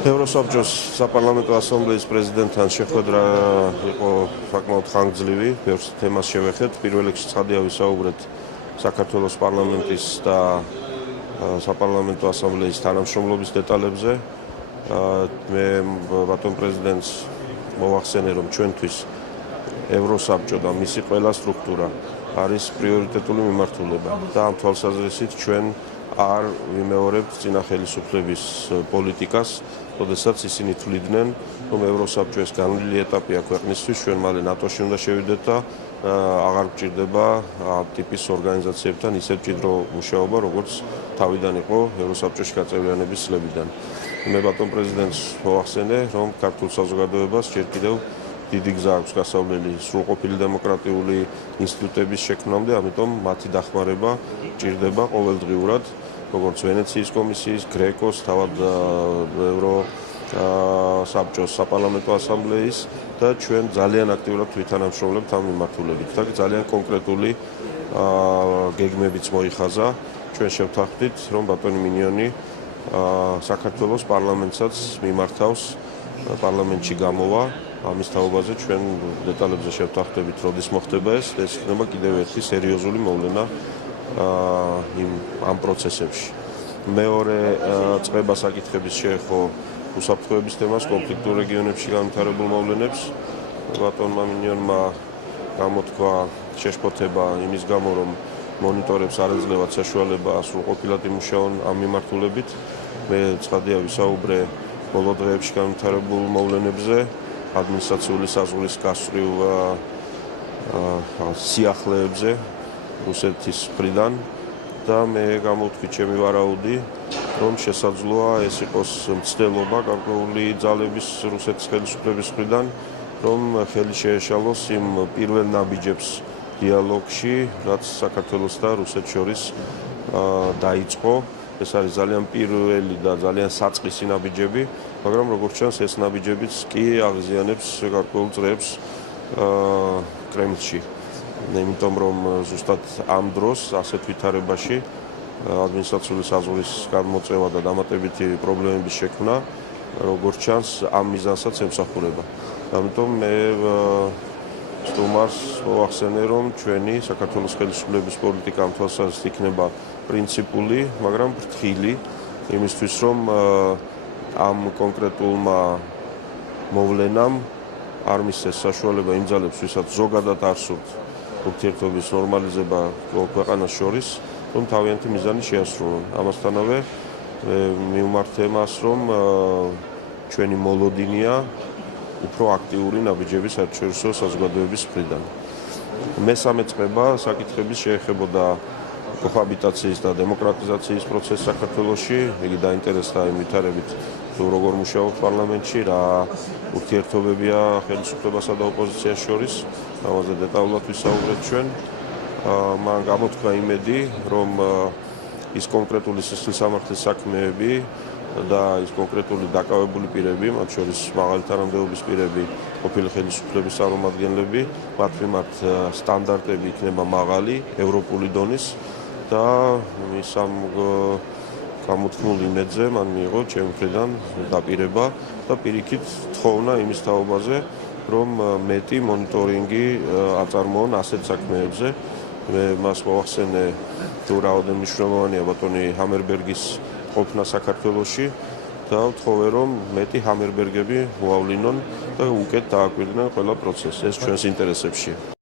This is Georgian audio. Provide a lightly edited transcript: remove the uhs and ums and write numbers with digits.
ევროსაბჭოს საპარლამენტო ასამბლეის პრეზიდენტთან შეხვედრა იყო საკმაოდ ხანგრძლივი, ბევრ თემას შევეხეთ. პირველ რიგში ცხადია ვისაუბრეთ საქართველოს პარლამენტის და საპარლამენტო ასამბლეის თანამშრომლობის დეტალებზე. მე ბატონ პრეზიდენტს მოვახსენე, რომ ჩვენთვის ევროსაბჭო და მისი ყველა სტრუქტურა არის პრიორიტეტული მიმართულება და ამ თვალსაზრისით ჩვენ არ ვიმეორებთ წინა ხელისუფლების პოლიტიკას, როდესაც ისინი თვლიდნენ, რომ ევროსაბჭოს განვლილი ეტაპია ქვეყნისთვის, ჩვენ მალე ნატოში უნდა შევიდეთ და აღარ გვჭირდება ამ ტიპის ორგანიზაციებთან ისე მჭიდრო მუშაობა, როგორც თავიდან იყო ევროსაბჭოში გაწევრიანების წლებიდან. მე ბატონ პრეზიდენტს მოვახსენე, რომ ქართულ საზოგადოებას ჯერ კიდევ დიდი გზა აქვს გასავლელი სრულყოფილი დემოკრატიული ინსტიტუტების შექმნამდე, ამიტომ მათი დახმარება ჭირდება ყოველდღიურად, როგორც ვენეციის კომისიის, გრეკოს, თავად ევროსაბჭოს საპარლამენტო ასამბლეის და ჩვენ ძალიან აქტიურად ვითანამშრომლებთ ამ მიმართულებით. და ძალიან კონკრეტული გეგმებიც მოიხაზა. ჩვენ შევთანხმდით, რომ ბატონი მინიონი საქართველოს პარლამენტსაც მიმართავს, პარლამენტში გამოვა. ამის თაობაზე ჩვენ დეტალებზე შევთანხმდებით, როდის მოხდება ეს იქნება კიდევ ერთი სერიოზული მოვლენა ამ პროცესებში. მეორე წყება საკითხების შეეხო უსაფრთხოების თემას, კონფლიქტურ რეგიონებში განვითარებულ მოვლენებს. ბატონმა მინიონმა გამოთქვა შეშფოთება იმის გამო, რომ მონიტორებს არ ეძლევათ საშუალება სრულყოფილად იმუშაონ ამ მიმართულებით. მე ცხადია ვისაუბრე ბოლო დღეებში განვითარებულ მოვლენებზე, ადმინისტრაციული საზღვრის გასწვრივ სიახლეებზე რუსეთის მხრიდან და მე გამოვთქვი ჩემი ვარაუდი, რომ შესაძლოა ეს იყოს მცდელობა გარკვეული ძალების რუსეთის ხელისუფლების მხრიდან, რომ ხელი შეეშალოს იმ პირველ ნაბიჯებს დიალოგში, რაც საქართველოს და რუსეთს შორის დაიწყო. ეს არის ძალიან პირველი და ძალიან საწყისი ნაბიჯები, მაგრამ როგორც ჩანს, ეს ნაბიჯებიც კი აღიზიანებს გარკვეულ წრეებს კრემლში. იმიტომ რომ ზუსტად ამ დროს ასეთ ვითარებაში ადმინისტრაციული საზღვრის გამოწევა და დამატებითი პრობლემების შექმნა, როგორც ჩანს, ამ მიზანსაც ემსახურება. ამიტომ მე სტუმარს მოვახსენე, რომ ჩვენი საქართველოს ხელისუფლების პოლიტიკა ამ თვალსაზრისით იქნება პრინციპული, მაგრამ ფრთხილი, იმისთვის რომ ამ კონკრეტულმა მოვლენამ არ მისცეს საშუალება იმ ძალებს, ვისაც ზოგადად არ სურთ ურთიერთობის ნორმალიზება ქვეყანას შორის, რომ თავიანთი მიზანი შეასრულონ. ამასთანავე მივმართ იმას, რომ ჩვენი მოლოდინია უფრო აქტიური ნაბიჯების საერთაშორისო საზოგადოების მხრიდან. მესამე წყება საკითხების შეეხებოდა კოჰაბიტაციის და დემოკრატიზაციის პროცესს საქართველოში. იგი დაინტერესდა იმ ვითარებით, თუ როგორ მუშაობს პარლამენტში, რა ურთიერთობებია ხელისუფლებასა და ოპოზიციას შორის. ამაზე დეტალურად ვისაუბრეთ ჩვენ. მან გამოთქვა იმედი, რომ ის კონკრეტული სისხლისამართლის საქმეები და ის კონკრეტული დაკავებული პირები, მათ შორის მაღალი თანამდებობის პირები, ყოფილი ხელისუფლების წარმომადგენლები, მათ მიმართ სტანდარტები იქნება მაღალი, ევროპული დონის და ის ამ გამოთქმულ იმედზე მან მიიღო ჩემი მხრიდან დაპირება და პირიქით თხოვნა იმის თაობაზე, რომ მეტი მონიტორინგი აწარმოონ ასეთ საქმეებზე. მე მას მოვახსენე, თუ რაოდენობით მნიშვნელოვანია ბატონი ჰამერბერგის ყოფნა საქართველოში და ვთხოვე, რომ მეტი ჰამერბერგები მოავლინონ და უკეთ დააკვირდნენ ყველა პროცესი. ეს ჩვენს ინტერესებშია.